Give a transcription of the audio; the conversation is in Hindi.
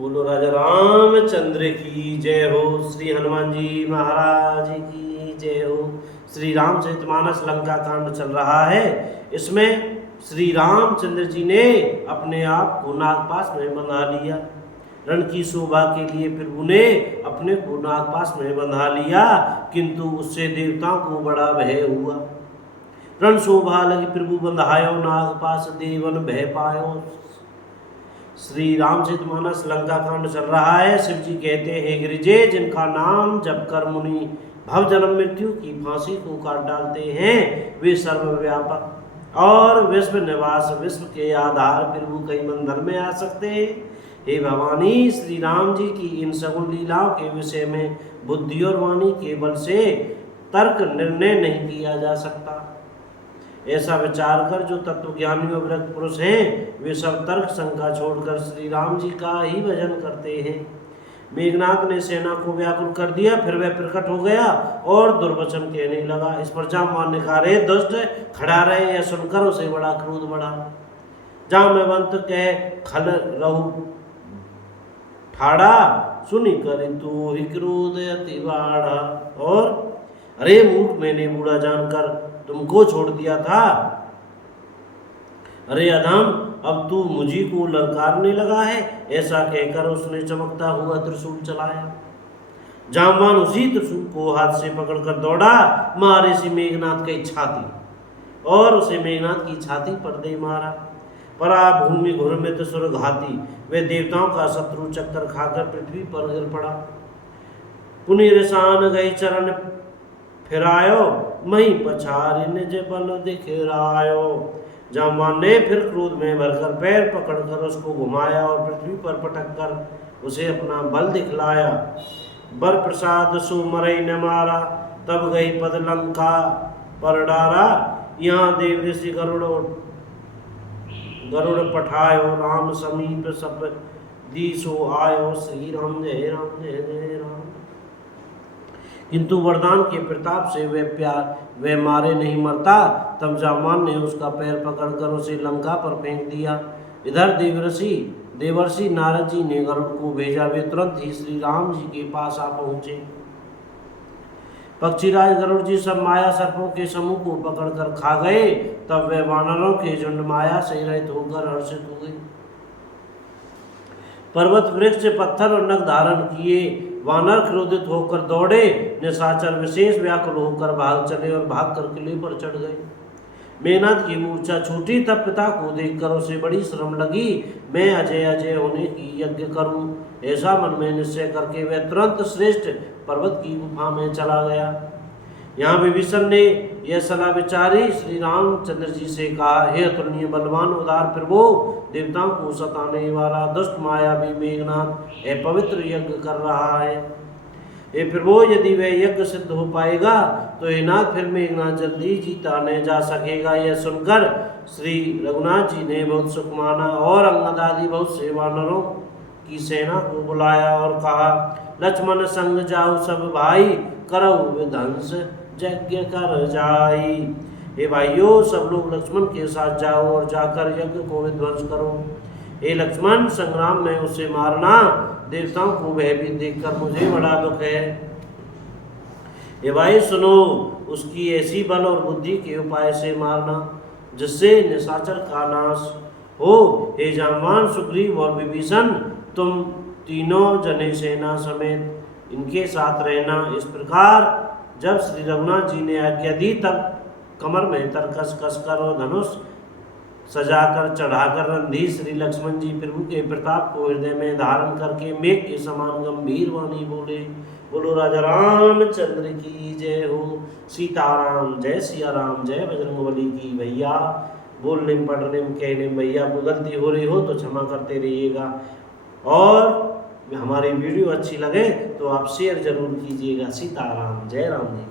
बोलो राजा रामचंद्र की जय हो। श्री हनुमान जी महाराज की जय हो। श्री रामचरितमानस लंका कांड चल रहा है। इसमें श्री रामचंद्र जी ने अपने आप को नागपाश में बंधा लिया। रण की शोभा के लिए प्रभु ने अपने को नागपाश में बंधा लिया, किंतु उससे देवताओं को बड़ा भय हुआ। रण शोभा लगी प्रभु बंधायो, नागपाश देवन भय पायो। श्री रामचरितमानस लंका कांड चल रहा है। शिव जी कहते हैं, गिरिजे जिनका नाम जप कर मुनि भव जन्म मृत्यु की फांसी को काट डालते हैं, वे सर्वव्यापक और विश्व निवास विश्व के आधार प्रभु कई बंधन में आ सकते हैं। हे भवानी, श्री राम जी की इन सगुण लीलाओं के विषय में बुद्धि और वाणी के बल से तर्क निर्णय नहीं किया जा सकता। ऐसा विचार कर जो तत्वज्ञानी और विरक्त पुरुष हैं, वे सब तर्क शंका छोड़कर श्री राम जी का ही भजन करते हैं। मेघनाथ ने सेना को व्याकुल कर दिया, फिर वह प्रकट हो गया और दुर्वचन कहने लगा। इस पर जामवान ने कहा, रे दुष्ट, खड़ा रहे। यह सुनकर उसे बड़ा क्रोध बढ़ा। जामवंत कह खल रहु ठाड़ा, सुनी कर तू ही क्रोध अति बाढ़ा। और अरे मूर्ख, मैंने बूढ़ा जानकर तुमको छोड़ दिया था। अरे अधम, अब तू मुझी को ललकारने लगा है। ऐसा कहकर उसने चमकता हुआ त्रिशूल चलाया। जामवान उसी त्रिशूल को हाथ से पकड़कर दौड़ा, मारे से मेघनाथ की छाती, और उसे मेघनाथ की छाती पर दे मारा। परा भूमि घुरमित सुर घाती, वे देवताओं का शत्रु चक्कर खाकर पृथ्वी पर गिर पड़ा। पुनिरसान गई चरण फिरायो, मही पछारी निज बल दिखरायो। जामवान ने फिर क्रोध में भरकर पैर पकड़कर उसको घुमाया और पृथ्वी पर पटक कर उसे अपना बल दिखलाया। बर प्रसाद सो मरई न मारा, तब गई पद लंका पर डारा। यहाँ देव ऋषि गरुड़ पठायो, राम समीप सप दीसो आयो। श्री राम जय राम जय जय राम। किंतु वरदान के प्रताप से वह मारे नहीं मरता। तब जामवान ने उसका पैर पकड़कर उसे लंका पर फेंक दिया। इधर देवर्षि नारद जी ने गरुड़ को भेजा। वे तुरंत ही श्री राम जी के पास आ पहुंचे। पक्षीराज गरुड़ जी सब माया सर्पों के समूह को पकड़कर खा गए। तब वे वानरों के झुंड माया से रहित होकर हर्षित हो गए। पर्वत वृक्ष पत्थर और नख धारण किए वानर क्रोधित होकर दौड़े। निशाचर विशेष व्याकुल होकर भाग चले और भागकर किले पर चढ़ गए। मेघनाथ की मूर्छा छूटी, तब पिता को देखकर उसे बड़ी शर्म लगी। मैं अजय अजय होने की यज्ञ करूं, ऐसा मन में निश्चय करके वह तुरंत श्रेष्ठ पर्वत की गुफा में चला गया। यहाँ विभीषण ने यह सलाह विचारी श्री रामचंद्र जी से कहा, हे अतुलनीय बलवान उदार प्रभु, देवताओं को सताने वाला दुष्ट मायावी मेघनाथ अपवित्र यज्ञ कर रहा है। हे प्रभु, यदि वह यज्ञ सिद्ध हो पाएगा तो हे नाथ, फिर मेघनाथ जल्दी जीता नहीं जा सकेगा। यह सुनकर श्री रघुनाथ जी ने बहुत सुख माना और अंगद आदि बहुत से वानरों की सेना को बुलाया और कहा, लक्ष्मण संग जाओ सब भाई, करो विध्वंस यज्ञ कर जाई। हे भाइयों, सब लोग लक्ष्मण के साथ जाओ और जाकर यज्ञ को विध्वंस करो। हे लक्ष्मण, संग्राम में उसे मारना। देवताओं को भयभीत देखकर मुझे बड़ा दुख है। हे भाई सुनो, उसकी ऐसी बल और बुद्धि के उपाय से मारना जिससे निशाचर का नाश हो। हे जामवान, सुग्रीव और विभीषण, तुम तीनों जने सेना समेत इनके साथ रहना। इस प्रकार जब श्री रघुनाथ जी ने आज्ञा दी, तब कमर में तरकस कसकर और धनुष सजाकर चढ़ाकर रंधी श्री लक्ष्मण जी प्रभु के प्रताप को हृदय में धारण करके मेघ के समान गंभीर वाणी बोले, बोलो राजा रामचंद्र की जय हो। सीताराम जय सिया राम, जय बजरंगबली की भैया। बोलने में पढ़ने में कहने में भैया को गलती हो रही हो तो क्षमा करते रहिएगा। और हमारी वीडियो अच्छी लगे तो आप शेयर जरूर कीजिएगा। सीताराम जय राम जी।